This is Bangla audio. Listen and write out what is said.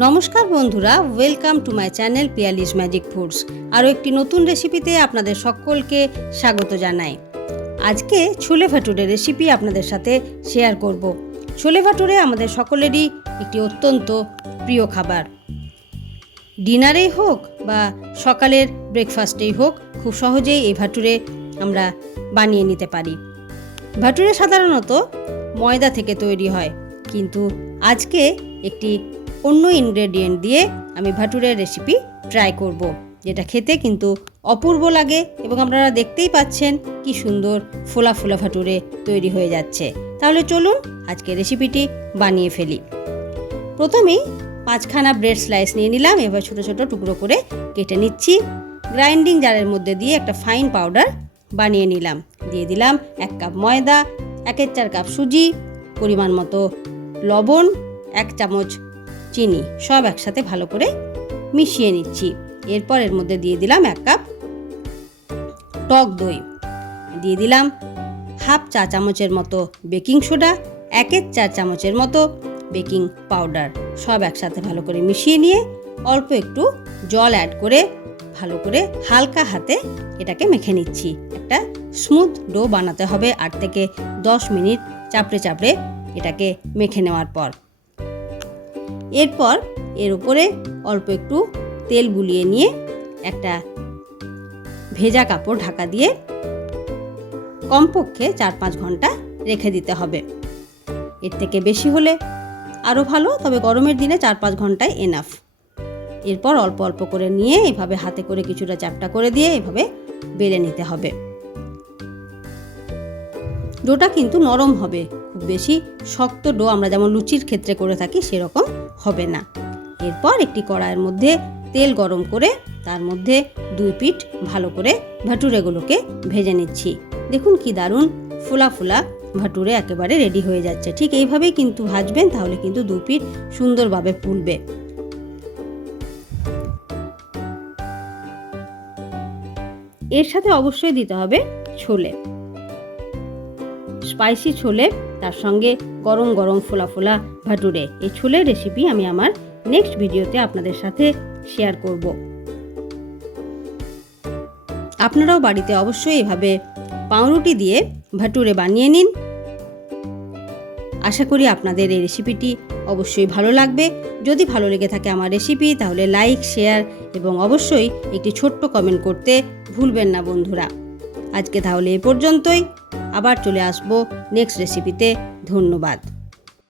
নমস্কার বন্ধুরা, welcome to my channel Piyali's magic foods. আরও একটি নতুন রেসিপিতে আপনাদের সকলকে স্বাগত জানাই। আজকে ছোলে ভাটুরে রেসিপি আপনাদের সাথে শেয়ার করব। ছোলে ভাটুরে আমাদের সকলেরই একটি অত্যন্ত প্রিয় খাবার। ডিনারেই হোক বা সকালের ব্রেকফাস্টেই হোক, খুব সহজেই এই ভাটুরে আমরা বানিয়ে নিতে পারি। ভাটুরে সাধারণত ময়দা থেকে তৈরি হয়, কিন্তু আজকে একটি অন্য ইনগ্রেডিয়েন্ট দিয়ে আমি ভাটুরের রেসিপি ট্রাই করব, যেটা খেতে কিন্তু অপূর্ব লাগে এবং আপনারা দেখতেই পাচ্ছেন কি সুন্দর ফোলা ফোলা ভাটুরে তৈরি হয়ে যাচ্ছে। তাহলে চলুন আজকে রেসিপিটি বানিয়ে ফেলি। প্রথমেই 5খানা ব্রেড স্লাইস নিয়ে নিলাম, এবার ছোট ছোট টুকরো করে কেটে নিচ্ছি। গ্রাইন্ডিং জারের মধ্যে দিয়ে একটা ফাইন পাউডার বানিয়ে নিলাম। দিয়ে দিলাম 1 কাপ ময়দা, 1/4 কাপ সুজি, পরিমাণ মতো লবণ, 1 চামচ চিনি, সব একসাথে ভালো করে মিশিয়ে নিচ্ছি। এরপর এর মধ্যে দিয়ে দিলাম 1 কাপ টক দই, দিয়ে দিলাম 1/2 চা চামচের মতো বেকিং সোডা, 1/4 চামচের মতো বেকিং পাউডার, সব একসাথে ভালো করে মিশিয়ে নিয়ে অল্প একটু জল অ্যাড করে ভালো করে হালকা হাতে এটাকে মেখে নিচ্ছি। একটা স্মুথ ডো বানাতে হবে 8 থেকে 10 মিনিট চাপড়ে চাপড়ে এটাকে মেখে নেওয়ার পর। এরপর এর উপরে অল্প একটু তেল বুলিয়ে নিয়ে একটা ভেজা কাপড় ঢাকা দিয়ে কমপক্ষে 4-5 ঘন্টা রেখে দিতে হবে। এর থেকে বেশি হলে আরও ভালো, তবে গরমের দিনে 4-5 ঘন্টায় এনাফ। এরপর অল্প অল্প করে নিয়ে এভাবে হাতে করে কিছুটা চ্যাপটা করে দিয়ে এভাবে বেলে নিতে হবে। ডোটা কিন্তু নরম হবে, খুব বেশি শক্ত ডো আমরা যেমন লুচির ক্ষেত্রে করে থাকি সেরকম হবে না। এরপর একটি কড়াইয়ের মধ্যে তেল গরম করে তার মধ্যে 2 পিঠ ভালো করে ভাটুরেগুলোকে ভেজে নিচ্ছি। দেখুন কি দারুণ ফোলা ফোলা ভাটুরে একেবারে রেডি হয়ে যাচ্ছে। ঠিক এইভাবেই কিন্তু ভাজবেন, তাহলে কিন্তু 2 পিঠ সুন্দরভাবে ফুলবে। এর সাথে অবশ্যই দিতে হবে ছোলে, স্পাইসি ছোলে, তার সঙ্গে গরম গরম ফোলা ফোলা ভাটুরে। এই ছোলের রেসিপি আমি আমার নেক্সট ভিডিওতে আপনাদের সাথে শেয়ার করব। আপনারাও বাড়িতে অবশ্যই এভাবে পাউরুটি দিয়ে ভাটুরে বানিয়ে নিন। আশা করি আপনাদের এই রেসিপিটি অবশ্যই ভালো লাগবে। যদি ভালো লেগে থাকে আমার রেসিপি, তাহলে লাইক, শেয়ার এবং অবশ্যই একটি ছোট্ট কমেন্ট করতে ভুলবেন না বন্ধুরা। আজকে তাহলে এ পর্যন্তই, আবার চলে আসবো নেক্সট রেসিপিতে। ধন্যবাদ।